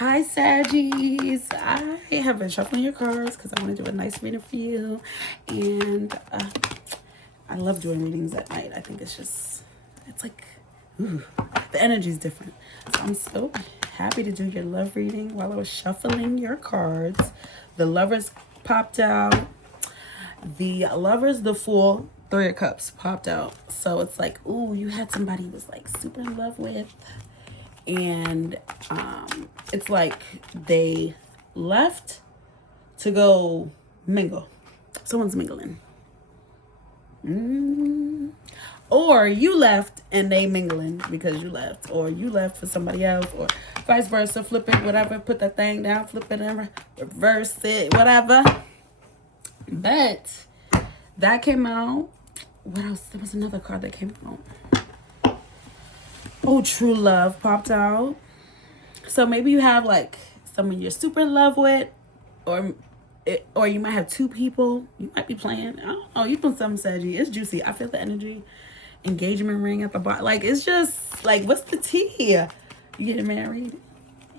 Hi, Saggies. I have been shuffling your cards because I want to do a nice reading for you. And I love doing readings at night. I think it's like, ooh, the energy is different. So I'm so happy to do your love reading while I was shuffling your cards. The Lovers popped out. The Lovers, the Fool, Three of Cups popped out. So it's like, ooh, you had somebody who was like super in love with. And it's like they left to go mingle. Someone's mingling. Or you left and they mingling because you left. Or you left for somebody else. Or vice versa. Flip it, whatever. Put that thing down. Flip it and reverse it. Whatever. But that came out. What else? There was another card that came out. Oh, True Love popped out. So maybe you have like someone you're super in love with, or you might have two people. You might be playing. I don't know. You put something Saggy. It's juicy. I feel the energy. Engagement ring at the bottom. Like, it's just like, what's the tea here? You getting married?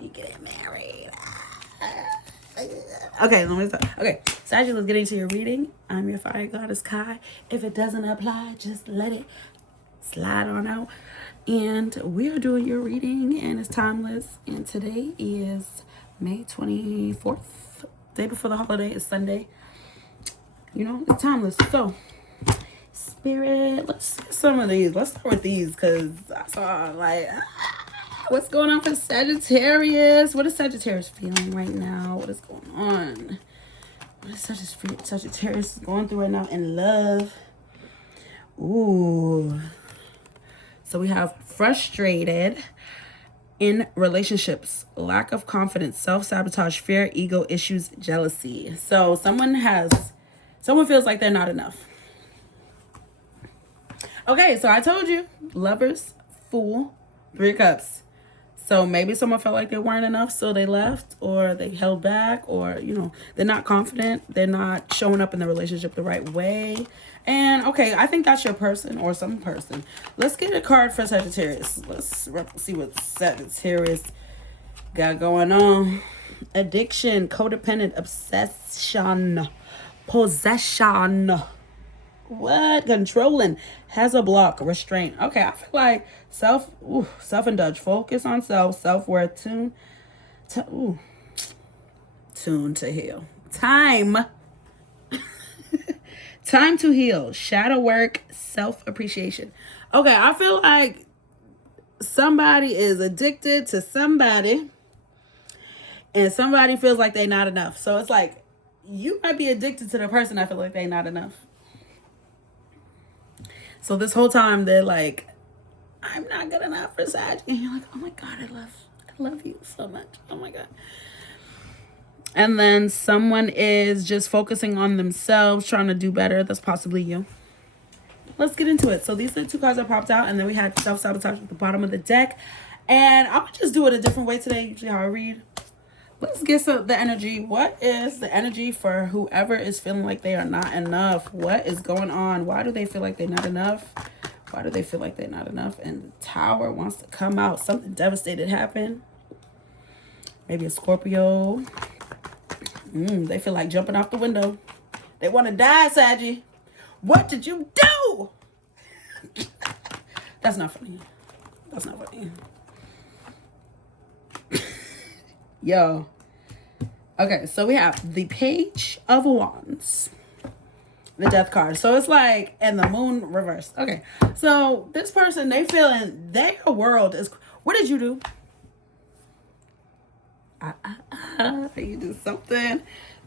You getting married? Okay, let me start. Okay, Saggy, let's get into your reading. I'm your fire goddess Kai. If it doesn't apply, just let it slide on out. And we are doing your reading, and it's timeless. And today is May 24th, day before the holiday. It's Sunday. You know, it's timeless. So, Spirit, let's see some of these. Let's start with these because I saw like, what's going on for Sagittarius? What is Sagittarius feeling right now? What is going on? What is Sagittarius going through right now in love? Ooh. So we have frustrated in relationships, lack of confidence, self-sabotage, fear, ego issues, jealousy. So someone feels like they're not enough. Okay, so I told you, Lovers, Fool, Three of Cups. So maybe someone felt like they weren't enough, so they left, or they held back, or, you know, they're not confident. They're not showing up in the relationship the right way. And, okay, I think that's your person or some person. Let's get a card for Sagittarius. Let's see what Sagittarius got going on. Addiction, codependent, obsession, possession. What? Controlling, has a block, restraint. Okay, I feel like self-indulge, focus on self-worth, tune to heal. Time to heal, shadow work, self-appreciation. Okay, I feel like somebody is addicted to somebody and somebody feels like they're not enough. So it's like you might be addicted to the person that feel like they're not enough. So this whole time they're like, I'm not good enough for Sag. And you're like, oh my God, I love you so much. Oh my God. And then someone is just focusing on themselves, trying to do better. That's possibly you. Let's get into it. So these are the two cards that popped out. And then we had self-sabotage at the bottom of the deck. And I'm going to just do it a different way today, usually how I read. Let's get the energy. What is the energy for whoever is feeling like they are not enough? What is going on? Why do they feel like they're not enough? Why do they feel like they're not enough? And the Tower wants to come out. Something devastated happened. Maybe a Scorpio. They feel like jumping off the window. They want to die, Saggy. What did you do? That's not funny. That's not funny. Yo. Okay, so we have the Page of Wands. The Death card. So it's like, and the Moon reversed. Okay, so this person, they feeling their world is, what did you do? You did something.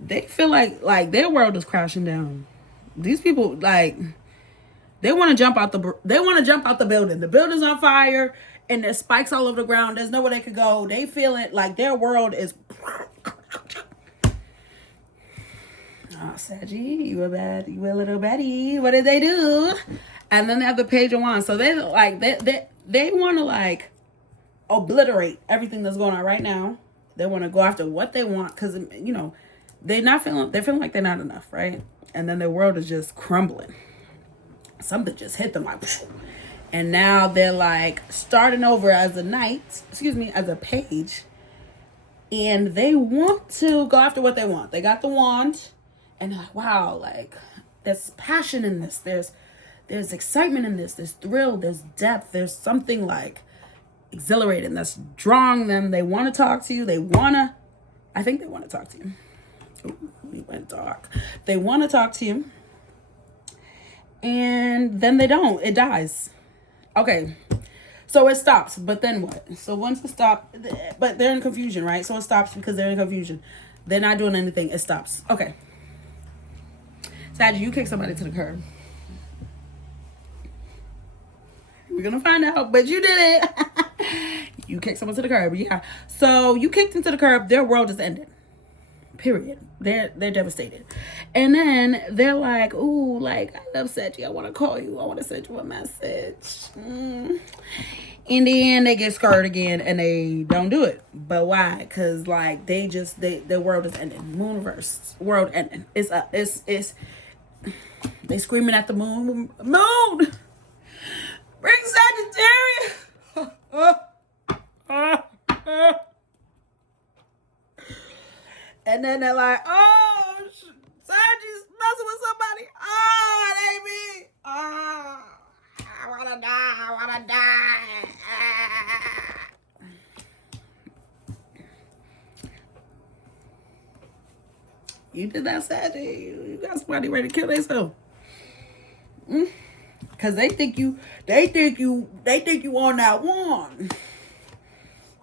They feel like their world is crashing down. These people, like, they want to jump out the building. The building's on fire and there's spikes all over the ground. There's nowhere they could go. They feel it like their world is. Oh, Saggy, you a little baddie. What did they do? And then they have the Page of Wands. So they like they want to like obliterate everything that's going on right now. They want to go after what they want because, you know, they're feeling like they're not enough, right? And then their world is just crumbling. Something just hit them like, and now they're like starting over as a knight, as a page And they want to go after what they want. They got the wand, and they're like, wow, like there's passion in this. There's excitement in this. There's thrill. There's depth. There's something like exhilarating that's drawing them. They want to talk to you. I think they want to talk to you. Ooh, we went dark. They want to talk to you, and then they don't. It dies. Okay. So it stops, but then what? So once it stops, but they're in confusion, right? So it stops because they're in confusion. They're not doing anything. It stops. Okay. Sag, you kick somebody to the curb. We're going to find out, but you did it. You kicked someone to the curb, yeah. So you kicked them to the curb. Their world is ended. Period. They're devastated. And then they're like, ooh, like, I love Sachi. I want to call you. I want to send you a message. In the end, they get scared again and they don't do it. But why? Because, like, their world is ending. Moonverse. World ending. It's up. It's they screaming at the moon. Moon! Bring Sagittarius! And then they're like, oh, Sagi's messing with somebody. Oh, it ain't me. Oh, I want to die. I want to die. You did that, Sag. You got somebody ready to kill themselves. Because they think you on that wand.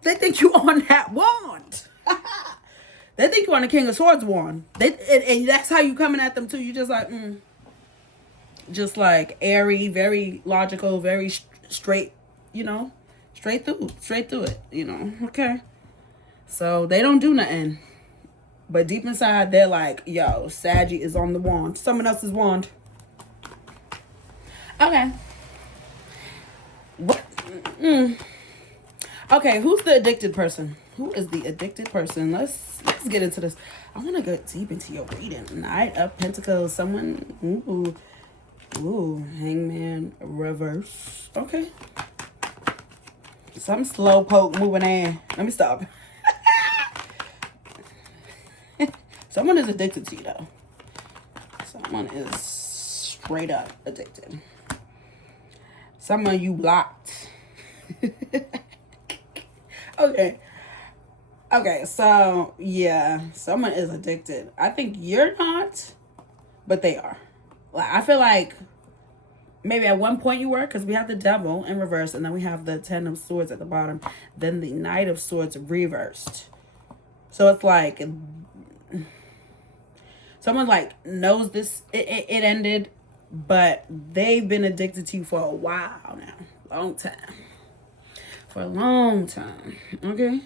They think you on that wand. They think you on the King of Swords wand. And that's how you coming at them too. You just like, just like airy, very logical, very straight, you know, straight through it, you know. Okay. So they don't do nothing. But deep inside, they're like, yo, Saggy is on the wand. Someone else's wand. Okay. What? Okay, who's the addicted person? Who is the addicted person? Let's get into this. I want to go deep into your reading. Knight of Pentacles. Someone. Ooh. Hangman reverse. Okay. Some slow poke moving in. Let me stop. Someone is addicted to you, though. Someone is straight up addicted. Someone you blocked. Okay, so, yeah. Someone is addicted. I think you're not, but they are. Like, I feel like maybe at one point you were, because we have the Devil in reverse, and then we have the Ten of Swords at the bottom. Then the Knight of Swords reversed. So it's like... Someone like knows this, it ended, but they've been addicted to you for a while now. Long time. For a long time. Okay?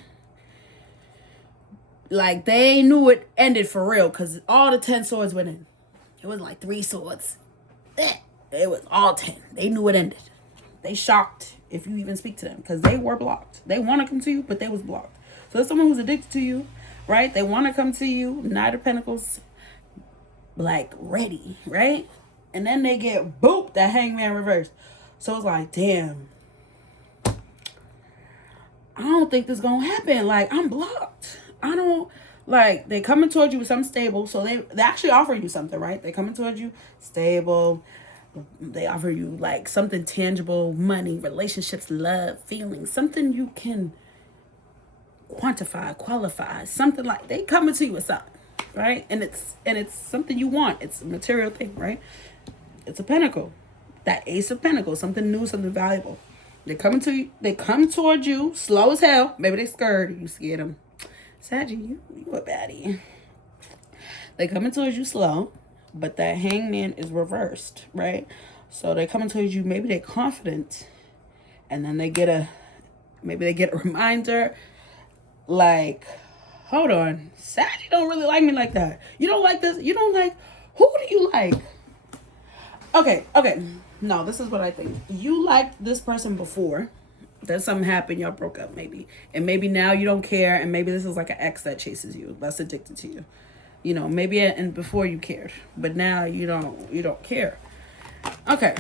Like they knew it ended for real because all the 10 swords went in. It was like 3 swords. It was all 10. They knew it ended. They shocked if you even speak to them because they were blocked. They want to come to you, but they was blocked. So there's someone who's addicted to you, right? They want to come to you. Knight of Pentacles. Like ready, right? And then they get booped that Hangman reverse. So it's like, damn, I don't think this gonna happen. Like, I'm blocked. I don't, like, they coming towards you with something stable. So they actually offer you something, right? They coming towards you stable. They offer you like something tangible, money, relationships, love, feelings, something you can quantify, qualify, something like they coming to you with something. Right? And it's something you want. It's a material thing, right? It's a pentacle. That Ace of Pentacles, something new, something valuable. They come towards you, slow as hell. Maybe they scared. You scared them. Saggy, you a baddie. They coming towards you slow, but that Hangman is reversed, right? So they coming towards you, maybe they're confident, and then they get a reminder, like, hold on, Saggy don't really like me like that. You don't like this? You don't like, who do you like? Okay. No, this is what I think. You liked this person before. Then something happened, y'all broke up maybe. And maybe now you don't care, and maybe this is like an ex that chases you, that's addicted to you. You know, maybe and before you cared, but now you don't care. Okay.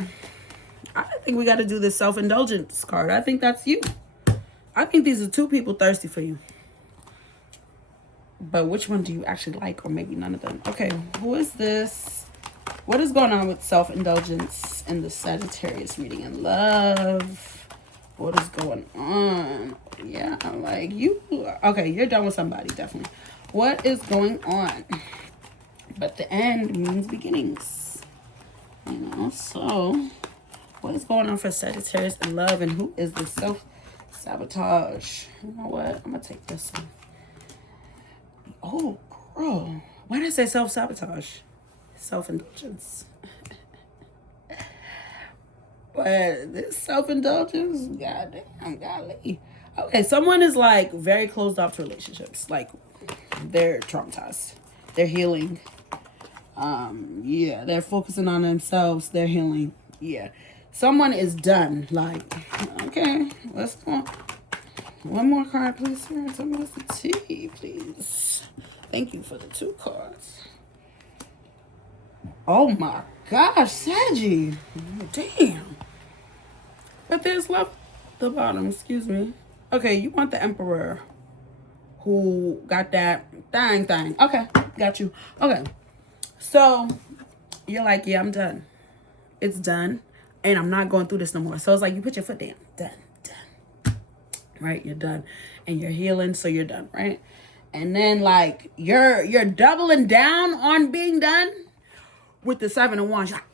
I think we got to do this self-indulgence card. I think that's you. I think these are 2 people thirsty for you. But which one do you actually like? Or maybe none of them. Okay, who is this? What is going on with self-indulgence in the Sagittarius reading in love? What is going on? Yeah, like you. Okay, you're done with somebody, definitely. What is going on? But the end means beginnings. You know, so what is going on for Sagittarius in love? And who is the self-sabotage? You know what? I'm going to take this one. Oh, girl. Why did I say self-sabotage? Self-indulgence. But this self-indulgence, goddamn, golly. Okay, someone is like very closed off to relationships. Like they're traumatized. They're healing. Yeah, they're focusing on themselves. They're healing. Yeah. Someone is done. Like, okay, let's go on. One more card, please, sir. Tell me what's the tea, please. Thank you for the 2 cards. Oh my gosh, Saggy. Damn. But there's love at the bottom, excuse me. Okay, you want the Emperor who got that thing. Okay, got you. Okay. So you're like, yeah, I'm done. It's done. And I'm not going through this no more. So it's like you put your foot down. Done. Right? You're done. And you're healing, so you're done, right? And then like you're doubling down on being done with the 7 of Wands. You're like,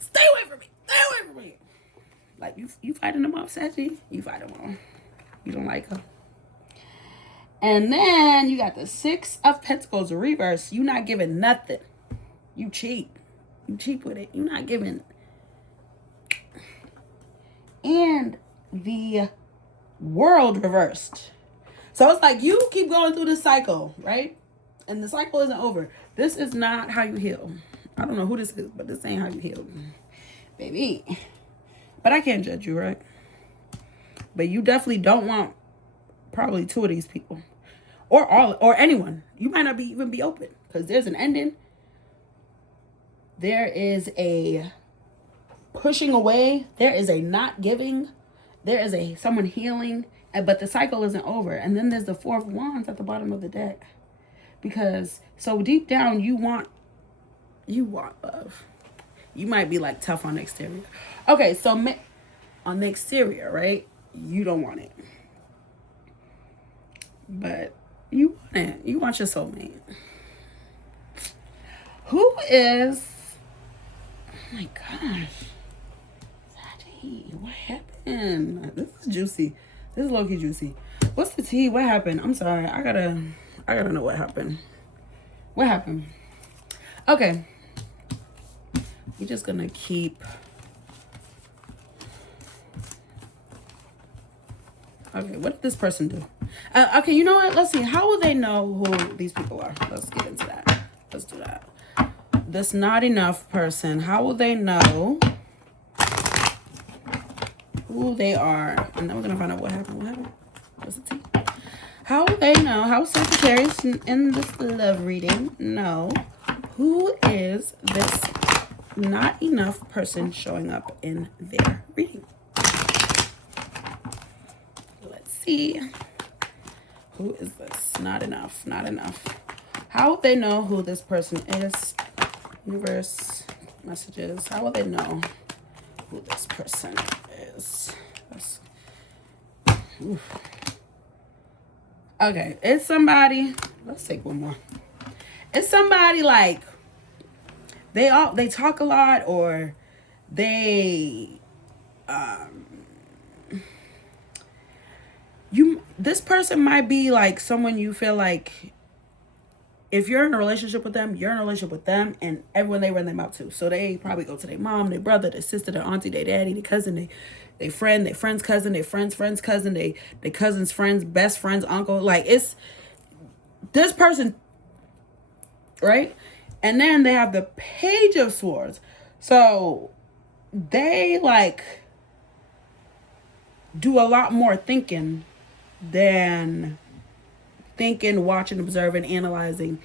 stay away from me. Stay away from me. Like you fighting them off, Sagittarius. You fight them off. You don't like her. And then you got the 6 of Pentacles reverse. You not giving nothing. You cheap. You cheap with it. You not giving. And the World reversed. So it's like you keep going through this cycle, right? And the cycle isn't over. This is not how you heal. I don't know who this is, but this ain't how you heal. Baby. But I can't judge you, right? But you definitely don't want probably 2 of these people. Or all, or anyone. You might not even be open. Because there's an ending. There is a pushing away. There is a not giving. There is a someone healing. But the cycle isn't over. And then there's the 4 of Wands at the bottom of the deck. Because so deep down you want love. You might be like tough on the exterior. Okay, so on the exterior, right? You don't want it. But you want it. You want your soulmate. Who is... Oh my gosh. Zaddy, what happened? This is juicy. This is low-key juicy. What's the tea? What happened? I'm sorry. I gotta know what happened. What happened? Okay. We're just gonna keep... Okay, what did this person do? Okay, you know what? Let's see. How will they know who these people are? Let's get into that. Let's do that. This not enough person. How will they know who they are? And then we're gonna find out what happened. What happened? What's the tea? How will they know? How Sagittarius in this love reading know who is this not enough person showing up in their reading? Let's see. Who is this? Not enough. Not enough. How will they know who this person is? Universe messages. How will they know who this person is? Okay, it's somebody. Let's take one more. It's somebody like they talk a lot, or they this person might be like someone you feel like if you're in a relationship with them, you're in a relationship with them, and everyone they run them out to. So they probably go to their mom, their brother, their sister, their auntie, their daddy, their cousin, their friend, their friend's cousin, their friend's cousin, their cousin's friend's best friend's uncle. Like, it's this person, right? And then they have the Page of Swords. So they like do a lot more thinking than watching, observing, analyzing,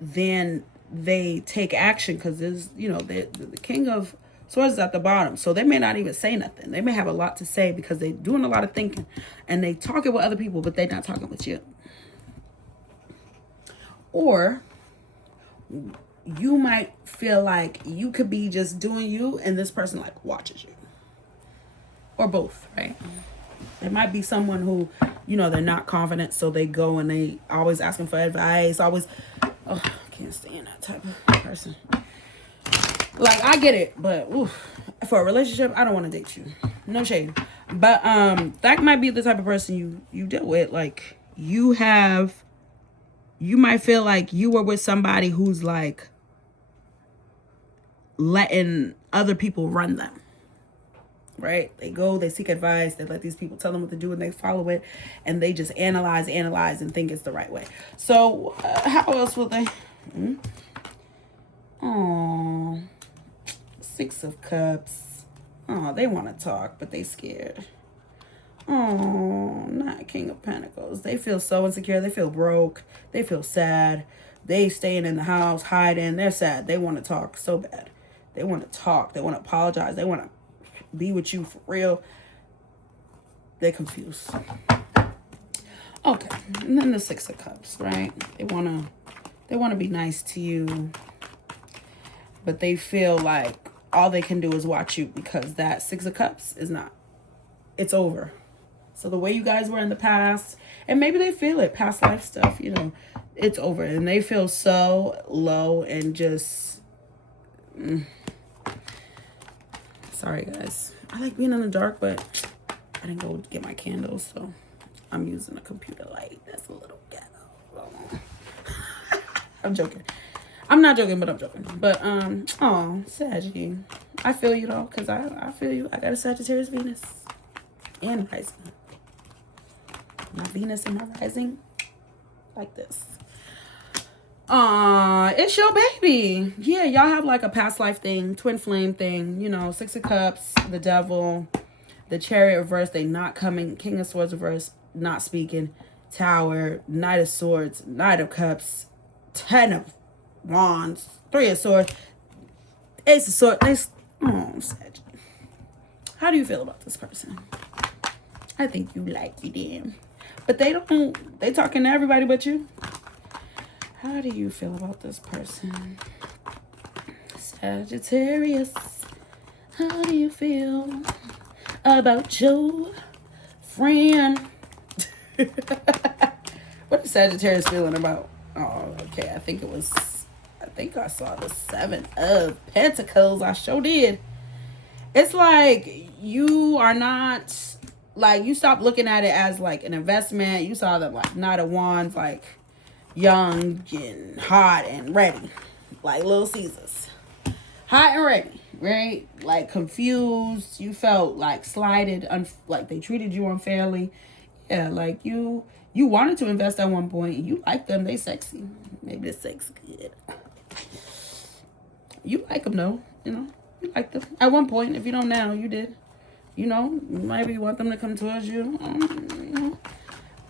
then they take action, because there's, you know, the King of Swords is at the bottom, so they may not even say nothing. They may have a lot to say because they're doing a lot of thinking, and they talking with other people, but they're not talking with you. Or you might feel like you could be just doing you and this person like watches you. Or both, right? There might be someone who, they're not confident, so they go and they always asking for advice, always, I can't stand that type of person. Like, I get it, but for a relationship, I don't want to date you. No shade. But that might be the type of person you deal with. Like, you might feel like you were with somebody who's like letting other people run them. Right? They go, they seek advice, they let these people tell them what to do and they follow it, and they just analyze and think it's the right way. So how else will they? Oh, 6 of Cups. Oh, they want to talk, but they scared. Oh, not King of Pentacles. They feel so insecure. They feel broke. They feel sad. They staying in the house, hiding. They're sad. They want to talk so bad. They want to talk. They want to apologize. They want to be with you for real. They're confused. Okay, and then the 6 of Cups, right? They wanna be nice to you, but they feel like all they can do is watch you, because that 6 of Cups is not. It's over. So the way you guys were in the past, and maybe they feel it, past life stuff, it's over, and they feel so low and just. Sorry, guys. I like being in the dark, but I didn't go get my candles, so I'm using a computer light. That's a little ghetto. I'm joking. I'm not joking, but I'm joking. But, Saggy. I feel you, though, because I feel you. I got a Sagittarius Venus and rising. My Venus and my rising like this. It's your baby. Yeah, y'all have like a past life thing, twin flame thing, 6 of Cups, the Devil, the Chariot reverse, they not coming, King of Swords reverse, not speaking, Tower, Knight of Swords, Knight of Cups, 10 of Wands, 3 of Swords, Ace of Swords. Sag. How do you feel about this person? I think you like them. But they talking to everybody but you. How do you feel about this person? Sagittarius. How do you feel about your friend? What is Sagittarius feeling about? Oh, okay. I think I saw the 7 of Pentacles. I sure did. It's like you are not, like, you stop looking at it as like an investment. You saw them like Knight of Wands, like young and hot and ready, like Little Caesars, hot and ready, right? Like confused. You felt like slighted, like they treated you unfairly. Yeah, like you wanted to invest at one point. You like them. They sexy. Maybe the sex good. You like them though. You like them at one point. If you don't now, you did. Maybe you want them to come towards you.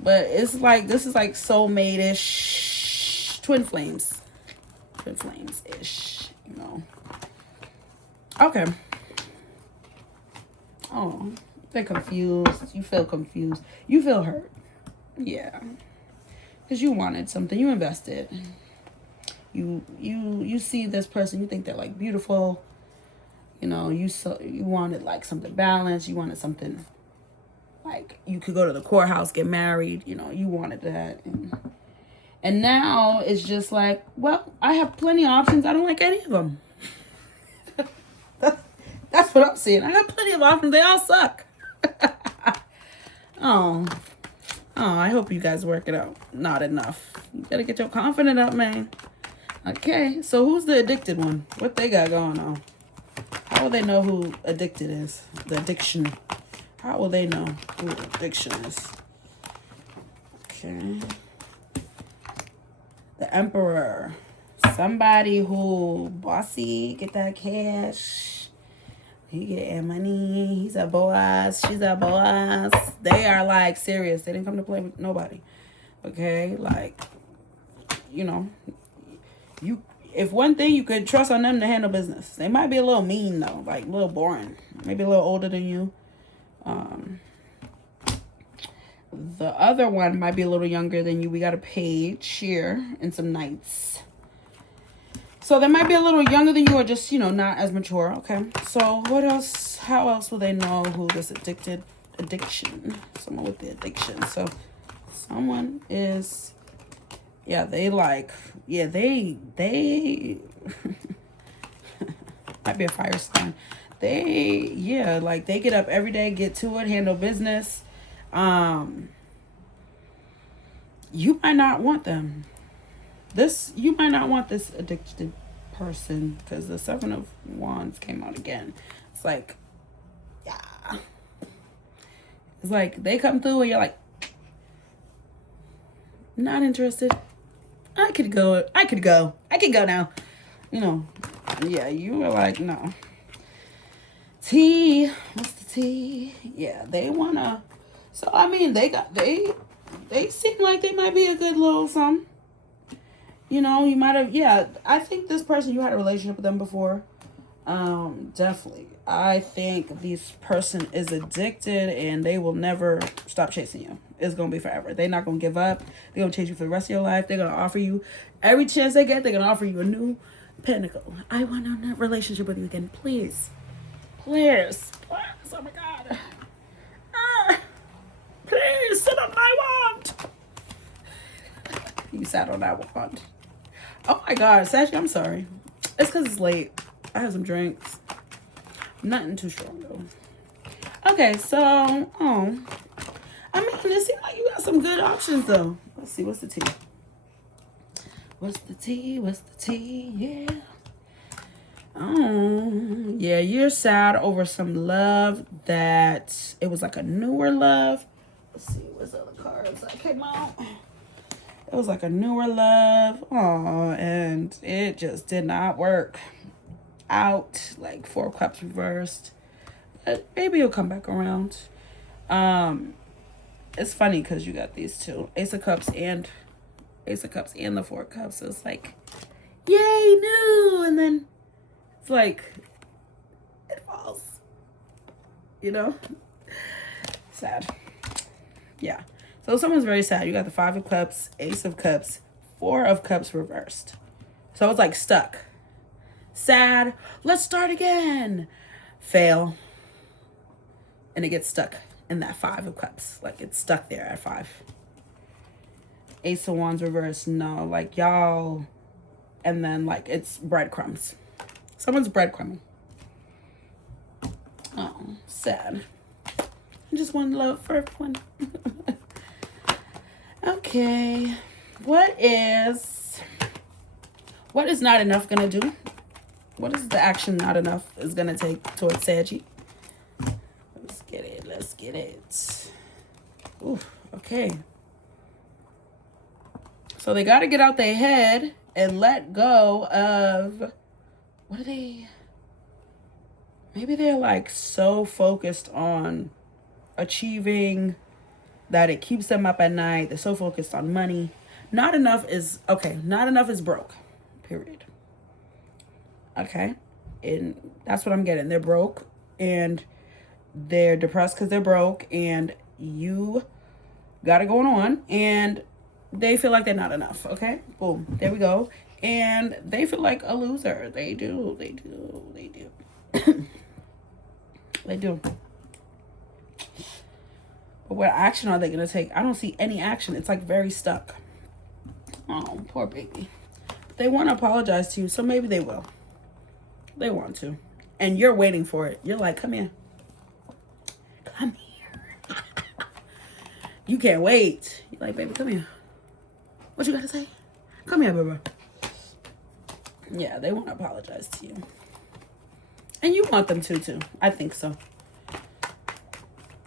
But it's like, this is like soulmate-ish, twin flames-ish, Okay. Oh, they're confused. You feel confused. You feel hurt. Yeah. Because you wanted something. You invested. You see this person. You think they're like beautiful. You wanted like something balanced. You wanted something like you could go to the courthouse, get married. You wanted that. And now it's just like, well, I have plenty of options. I don't like any of them. That's what I'm seeing. I have plenty of options. They all suck. Oh, I hope you guys work it out. Not enough. You gotta get your confidence up, man. Okay, so who's the addicted one? What they got going on? How will they know who addicted is? The addiction. How will they know who addiction is? Okay. The Emperor. Somebody who bossy, get that cash. He getting money. He's a boss. She's a boss. They are like serious. They didn't come to play with nobody. Okay? Like, if one thing you could trust on them to handle business. They might be a little mean though, like a little boring. Maybe a little older than you. The other one might be a little younger than you. We got a page here and some knights. So they might be a little younger than you, or just, you know, not as mature. Okay. So what else? How else will they know who this addiction? Someone with the addiction. So someone is, yeah, they like, yeah, they might be a fire sign. They, yeah, like they get up every day, get to it, handle business. You might not want them. You might not want this addicted person, because the Seven of Wands came out again. It's like, yeah, it's like they come through and you're like, not interested. I could go now, you know. Yeah, you were like, no. T, what's the T? Yeah, they wanna, so I mean, they seem like they might be a good little something. You know, you might have, yeah, I think this person, you had a relationship with them before. Definitely. I think this person is addicted and they will never stop chasing you. It's going to be forever. They're not going to give up. They're going to chase you for the rest of your life. They're going to offer you every chance they get. They're going to offer you a new pinnacle. I want a relationship with you again. Please. Please. Please. Oh my God. Please sit on my wand. You sat on that wand. Oh my God, Sagittarius, I'm sorry. It's because it's late. I have some drinks. Nothing too strong though. Okay, so, I mean, it seems like you got some good options though. Let's see, what's the T? What's the T? What's the T? Yeah. Oh, yeah, you're sad over some love that, it was like a newer love. Let's see, what's the other cards that came out? It was like a newer love. Oh, and it just did not work out. Like 4 Cups reversed. But maybe it'll come back around. It's funny because you got these two. Ace of Cups and the 4 Cups. So it's like, yay, new. And then it's like, it falls. You know? Sad. Yeah. So someone's very sad. You got the 5 of Cups, Ace of Cups, 4 of Cups reversed. So it's like stuck. Sad. Let's start again. Fail. And it gets stuck in that 5 of Cups. Like it's stuck there at 5. Ace of Wands reversed. No, like y'all. And then like it's breadcrumbs. Someone's breadcrumbing. Oh, sad. I just want love for everyone. Okay, what is not enough gonna do? What is the action not enough is gonna take towards Saggy? Let's get it. Ooh, okay. So they gotta get out their head and let go of, what are they? Maybe they're like so focused on achieving that it keeps them up at night. They're so focused on money. Not enough is broke. Period. Okay? And that's what I'm getting. They're broke and they're depressed because they're broke and you got it going on and they feel like they're not enough. Okay? Boom. There we go. And they feel like a loser. They do. They do. But what action are they going to take? I don't see any action. It's like very stuck. Oh, poor baby. But they want to apologize to you, so maybe they will. They want to. And you're waiting for it. You're like, come here. Come here. You can't wait. You're like, baby, come here. What you got to say? Come here, baby. Yeah, they want to apologize to you. And you want them to, too. I think so.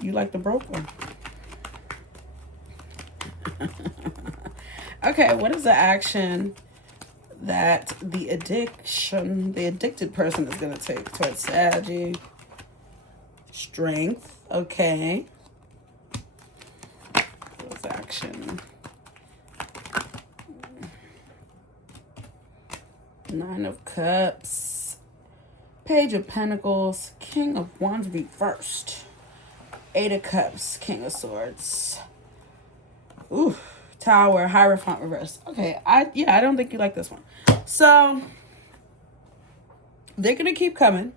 You like the broke one. Okay, what is the action that the addicted person is going to take towards Saggy? Strength. Okay. What's action? 9 of Cups. Page of Pentacles. King of Wands reversed. 8 of Cups. King of Swords. Ooh, Tower, Hierophant reverse. Okay, I don't think you like this one. So they're gonna keep coming.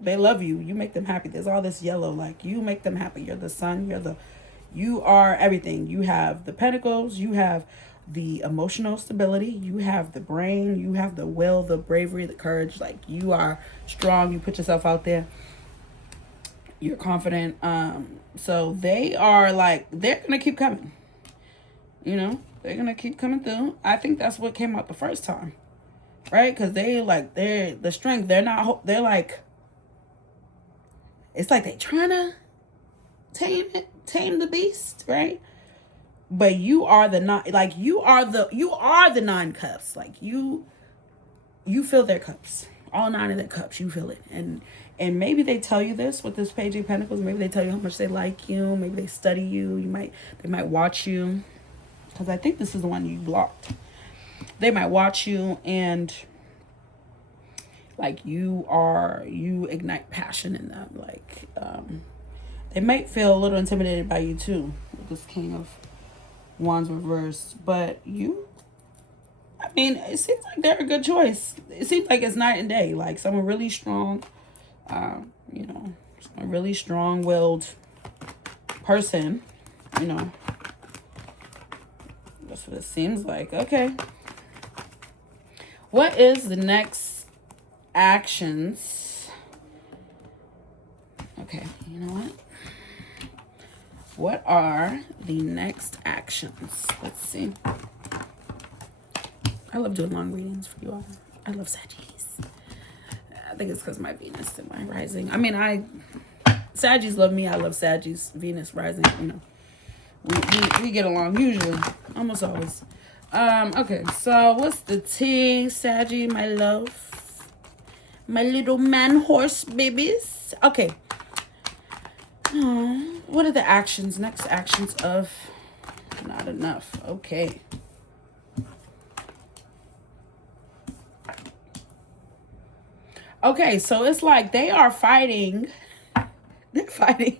They love you. You make them happy. There's all this yellow, like you make them happy. You're the sun. You are everything. You have the pentacles. You have the emotional stability. You have the brain. You have the will, the bravery, the courage. Like you are strong. You put yourself out there. You're confident. So they are like, they're gonna keep coming. You know, they're gonna keep coming through. I think that's what came out the first time, right? Because they're the strength. They're not. They're like, it's like they trying to tame the beast, right? But you are the nine. Like you are the 9 cups. Like you fill their cups. All 9 of their cups. You fill it. And maybe they tell you this with this Page of Pentacles. Maybe they tell you how much they like you. Maybe they study you. They might watch you. Because I think this is the one you blocked. They might watch you and like you ignite passion in them. Like they might feel a little intimidated by you too with this King of Wands reversed. But I mean, it seems like they're a good choice. It seems like it's night and day. Like someone really strong, you know, a really strong-willed person, you know. That's what it seems like. Okay. What is the next actions? Okay, you know what? What are the next actions? Let's see. I love doing long readings for you all. I love Sagittarius. I think it's because my Venus and my rising. I mean, Sagittarius love me. I love Sagittarius, Venus rising, you know. We get along usually, almost always. Okay, so what's the tea, Saggy, my love? My little man horse babies. Okay. What are the actions? Next actions of not enough. Okay. Okay, so it's like they are fighting. They're fighting.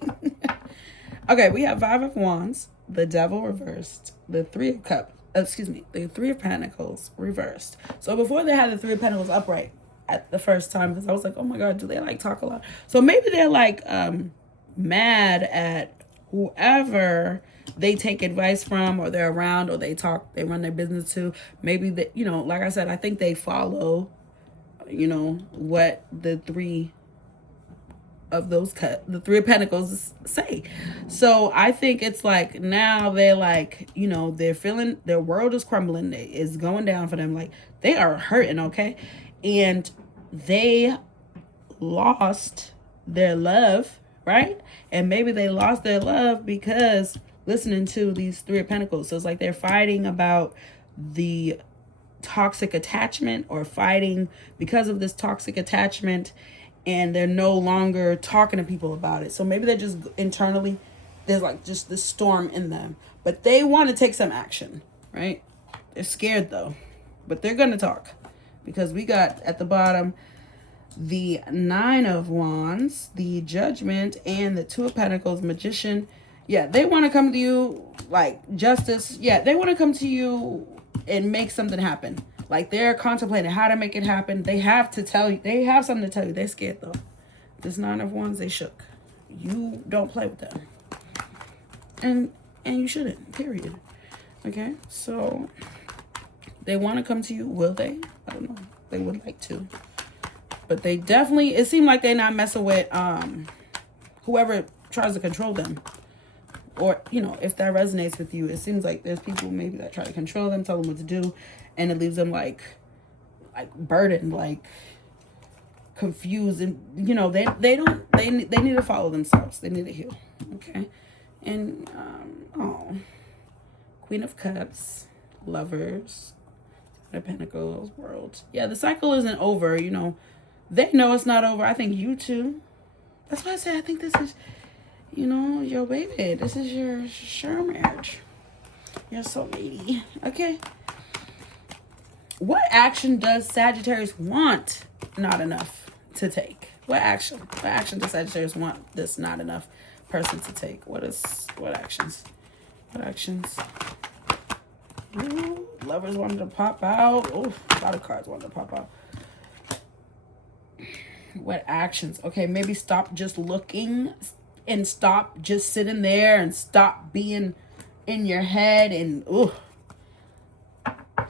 Okay, we have 5 of Wands, the Devil reversed, the 3 of Cups, the 3 of Pentacles reversed. So before they had the 3 of Pentacles upright at the first time, because I was like, oh my God, do they like talk a lot? So maybe they're like mad at whoever they take advice from, or they're around, or they run their business to. Maybe that, you know, like I said, I think they follow, you know, what the 3 of those the 3 of Pentacles say. So I think it's like now they're like, you know, they're feeling their world is crumbling. It's going down for them. Like they are hurting, okay? And they lost their love, right? And maybe they lost their love because listening to these 3 of Pentacles. So it's like they're fighting about the toxic attachment, or fighting because of this toxic attachment, and they're no longer talking to people about it. So maybe they're just internally, there's like just this storm in them, but they want to take some action, right? They're scared though, but they're going to talk, because we got at the bottom the 9 of Wands, the Judgment, and the 2 of Pentacles, Magician. Yeah, they want to come to you like justice. Yeah, they want to come to you and make something happen. Like they're contemplating how to make it happen. They have to tell you. They have something to tell you. They're scared though. This 9 of Wands, they shook. You don't play with them. And you shouldn't, period. Okay, so they want to come to you. Will they? I don't know. They would like to. But they definitely, it seemed like they're not messing with whoever tries to control them. Or, you know, if that resonates with you, it seems like there's people maybe that try to control them, tell them what to do, and it leaves them like burdened, like confused, and you know, they need to follow themselves. They need to heal. Okay. And Queen of Cups, Lovers, Ten of Pentacles, World. Yeah, the cycle isn't over, you know. They know it's not over. I think you too. That's why I say I think this is, you know, your baby. This is your sure marriage. Your soulmate. Okay. What action does Sagittarius want not enough to take? What action? What action does Sagittarius want this not enough person to take? What actions? What actions? Ooh, lovers wanted to pop out. Ooh, a lot of cards wanted to pop out. What actions? Okay, maybe stop just looking and stop just sitting there and stop being in your head and ooh.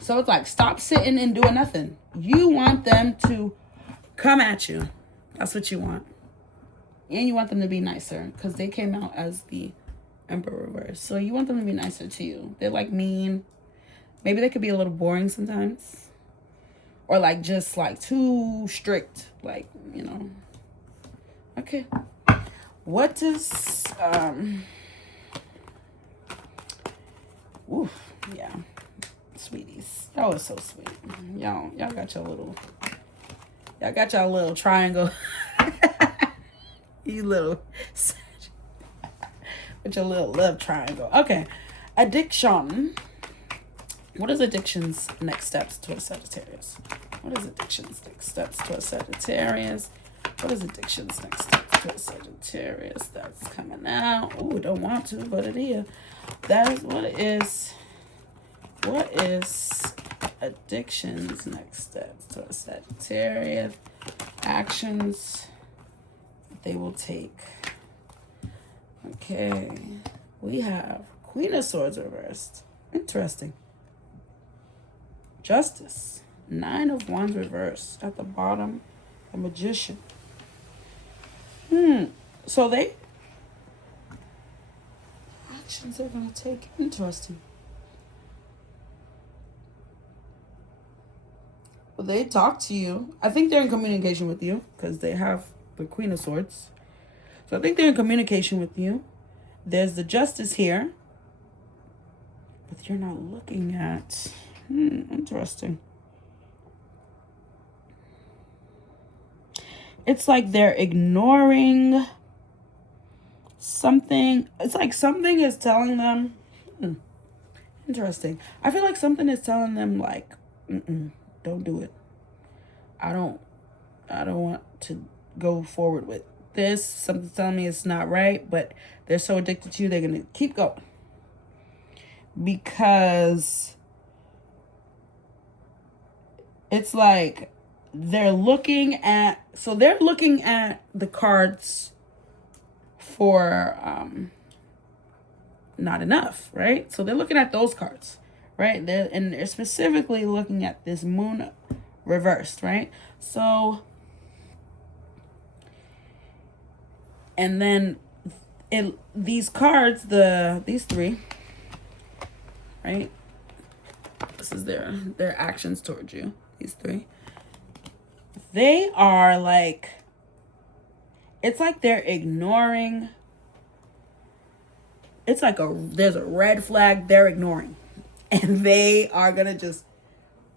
So it's like stop sitting and doing nothing. You want them to come at you. That's what you want. And you want them to be nicer because they came out as the Emperor reverse. So you want them to be nicer to you. They're like mean. Maybe they could be a little boring sometimes. Or like just like too strict. Like, you know. Okay. What does oof, yeah. Sweeties. Y'all are so sweet. Y'all got your little triangle. You little with your little love triangle. Okay. Addiction. What is addiction's next steps to a Sagittarius? What is addiction's next steps to a Sagittarius? What is addiction's next steps to a Sagittarius? That's coming out. Ooh, don't want to, but it is. That is what it is. What is addiction's next steps to a Sagittarius? Actions they will take. Okay. We have Queen of Swords reversed. Interesting. Justice. 9 of Wands reversed. At the bottom, a Magician. So they actions they're gonna take. Interesting. Well, they talk to you. I think they're in communication with you because they have the Queen of Swords. So I think they're in communication with you. There's the Justice here. But you're not looking at. Interesting. It's like they're ignoring something. It's like something is telling them. Interesting. I feel like something is telling them like, don't do it. I don't want to go forward with this. Something's telling me it's not right, but they're so addicted to you, they're gonna keep going. Because it's like they're looking at the cards for not enough, right? So they're looking at those cards, right? They're specifically looking at this Moon reversed, right? So, and then these cards, these three, right? This is their actions towards you. These three. They are like, it's like they're ignoring. It's like there's a red flag they're ignoring. And they are going to just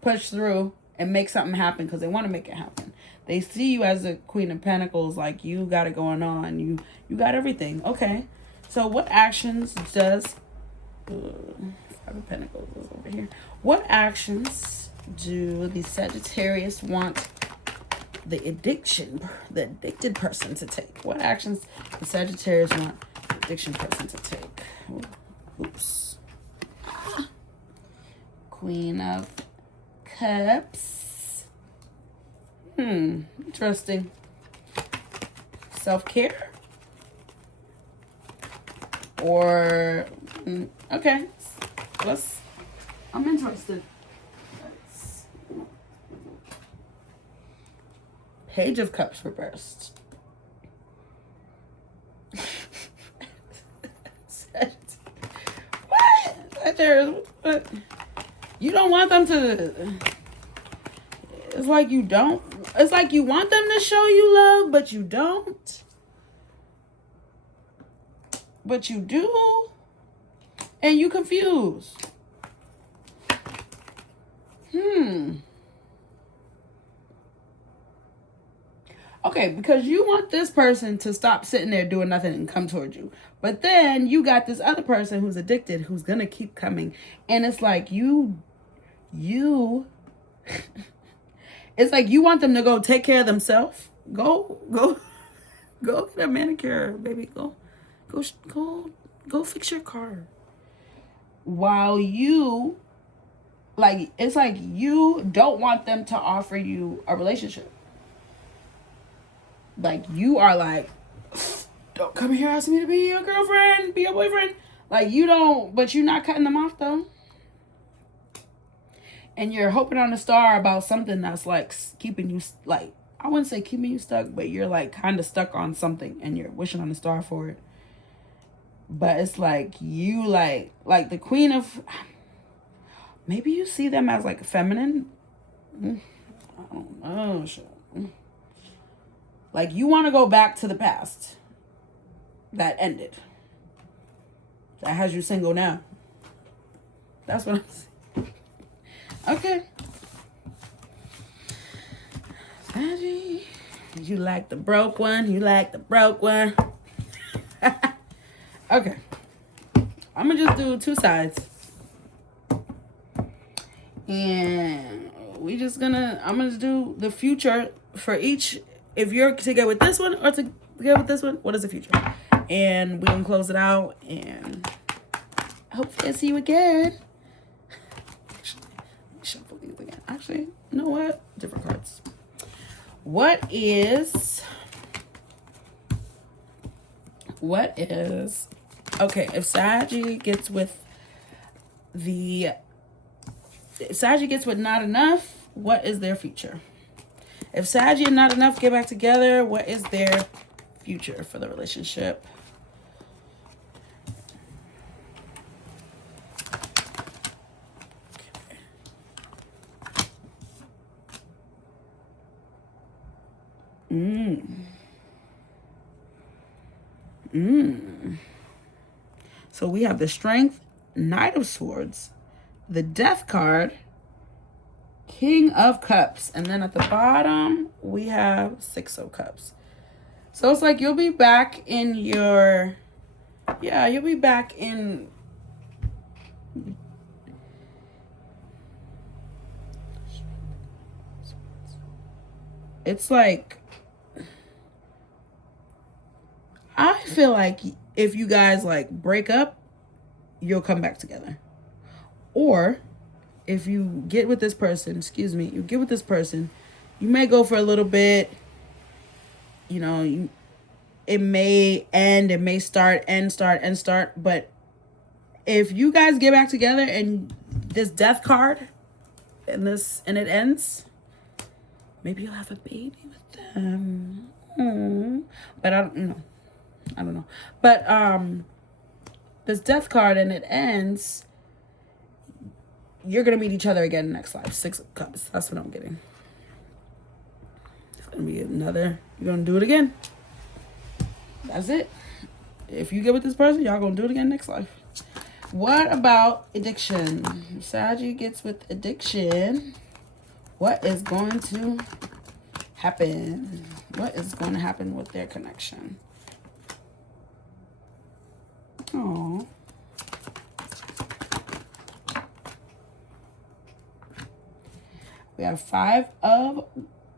push through and make something happen because they want to make it happen. They see you as a Queen of Pentacles, like you got it going on. You got everything. Okay. So what actions does... Five of Pentacles is over here. What actions do the Sagittarius want the addicted person to take? What actions the Sagittarius want the addiction person to take? Oops. Queen of Cups. Interesting. Self-care? Or... okay. I'm interested. Page of Cups reversed. What? You don't want them to... It's like you don't... It's like you want them to show you love, but you don't. But you do. And you confused. Okay, because you want this person to stop sitting there doing nothing and come towards you. But then you got this other person who's addicted, who's going to keep coming. And it's like you it's like you want them to go take care of themselves. Go get a manicure, baby. Go fix your car. While you Like, it's like you don't want them to offer you a relationship. Like, you are like, don't come here asking me to be your girlfriend, be your boyfriend. Like, you don't, but you're not cutting them off, though. And you're hoping on a star about something that's, like, keeping you, like, I wouldn't say keeping you stuck, but you're, like, kind of stuck on something, and you're wishing on a star for it. But it's like, you, like the queen of, maybe you see them as, like, feminine. I don't know. Like, you want to go back to the past that ended. That has you single now. That's what I'm saying. Okay. Maggie, you like the broke one. You like the broke one. Okay. I'm going to just do 2 sides. And I'm going to do the future for each. If you're together with this one or together with this one, what is the future? And we can close it out. And hopefully I see you again. Shuffle these again. Actually, you know what? Different cards. What is okay, if Saggy gets with not enough, what is their future? If Saggy and not enough get back together, what is their future for the relationship? So we have the Strength, Knight of Swords, the Death card, King of Cups, and then at the bottom we have 6 of Cups. So it's like you'll be back in your, you'll be back in it's like, I feel like if you guys like break up, you'll come back together. Or if you get with this person, you may go for a little bit, it may end, it may start, end, start. But if you guys get back together and this Death card and it ends, maybe you'll have a baby with them. But I don't know. But this Death card and it ends, you're gonna meet each other again next life. 6 of Cups. That's what I'm getting. It's gonna be another. You're gonna do it again. That's it. If you get with this person, y'all gonna do it again next life. What about addiction? Saggy gets with addiction. What is going to happen? What is going to happen with their connection? Oh. We have 5 of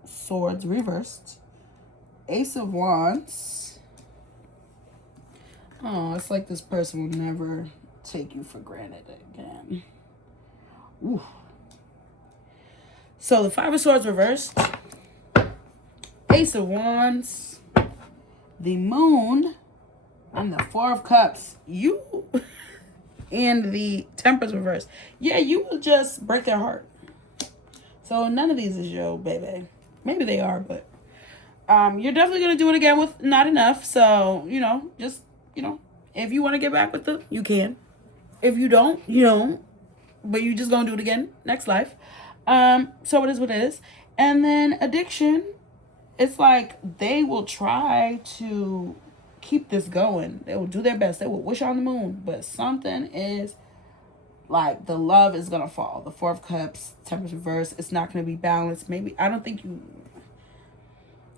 Swords reversed. Ace of Wands. Oh, it's like this person will never take you for granted again. Ooh. So the 5 of Swords reversed. Ace of Wands. The Moon. And the 4 of Cups. You and the Temperance reversed. Yeah, you will just break their heart. So none of these is your baby. Maybe they are, but you're definitely going to do it again with not enough. So, if you want to get back with them, you can. If you don't, you don't. But you just going to do it again next life. So it is what it is. And then addiction, it's like they will try to keep this going. They will do their best. They will wish on the moon. But something is like the love is going to fall. The 4 of Cups, Temperance reverse. It's not going to be balanced. Maybe, I don't think you...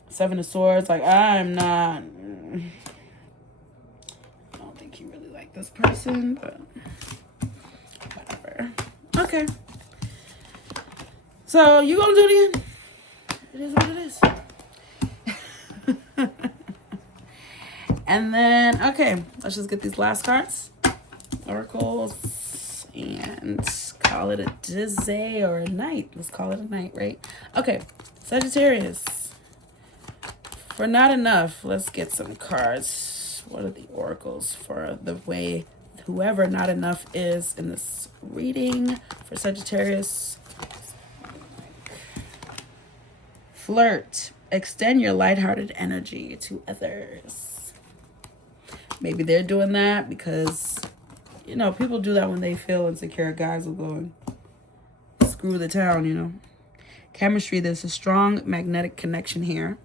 7 of Swords, like, I don't think you really like this person, but whatever. Okay. So, you gonna do it again? It is what it is. And then, okay, let's just get these last cards. Oracles and call it a day or a night. Let's call it a night, right? Okay, Sagittarius. For not enough, let's get some cards. What are the oracles for the way whoever not enough is in this reading for Sagittarius? Flirt. Extend your lighthearted energy to others. Maybe they're doing that because, you know, people do that when they feel insecure. Guys will go and screw the town, you know. Chemistry. There's a strong magnetic connection here.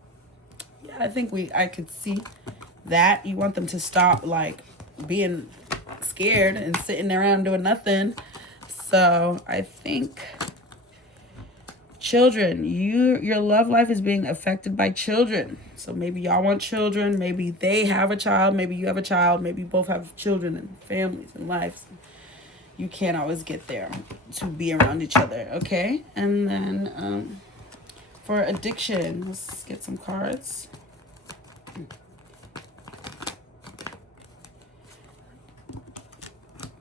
Yeah, I think I could see that. You want them to stop, like, being scared and sitting around doing nothing. So I think children, your love life is being affected by children. So maybe y'all want children, maybe they have a child, maybe you have a child, maybe you both have children and families and lives. You can't always get there to be around each other, okay? And then for addiction, let's get some cards.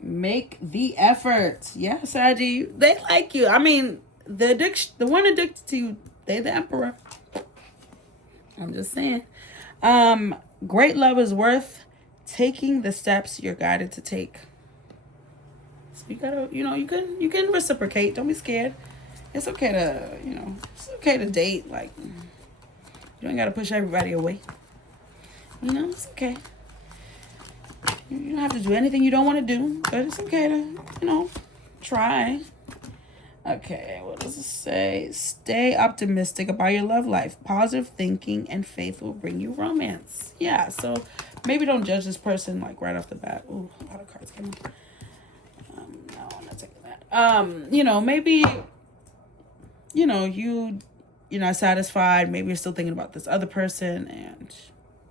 Make the effort. Yeah, Saggy, they like you. I mean, the one addicted to you, they the emperor. I'm just saying. Great love is worth taking the steps you're guided to take. So you gotta, you know, you can reciprocate. Don't be scared. It's okay to, you know, it's okay to date. Like, you don't gotta push everybody away. You know, it's okay. You don't have to do anything you don't want to do, but it's okay to, you know, try. Okay, what does it say? Stay optimistic about your love life. Positive thinking and faith will bring you romance. Yeah, so maybe don't judge this person, like, right off the bat. Ooh, a lot of cards came in. No, I'm not taking that. You know, maybe, you know, you're not satisfied. Maybe you're still thinking about this other person, and,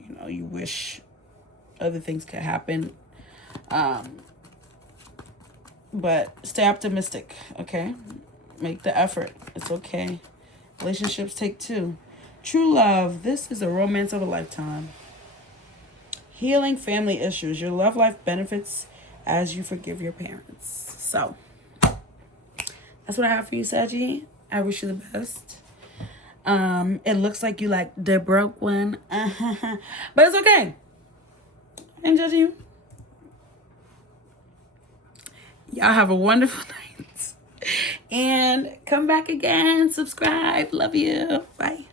you know, you wish other things could happen. But stay optimistic, okay? Make the effort. It's okay. Relationships take two. True love. This is a romance of a lifetime. Healing family issues. Your love life benefits as you forgive your parents. So, that's what I have for you, Saggy. I wish you the best. It looks like you like the broke one. But it's okay. I ain't judging you. Y'all have a wonderful night. And come back again. Subscribe. Love you. Bye.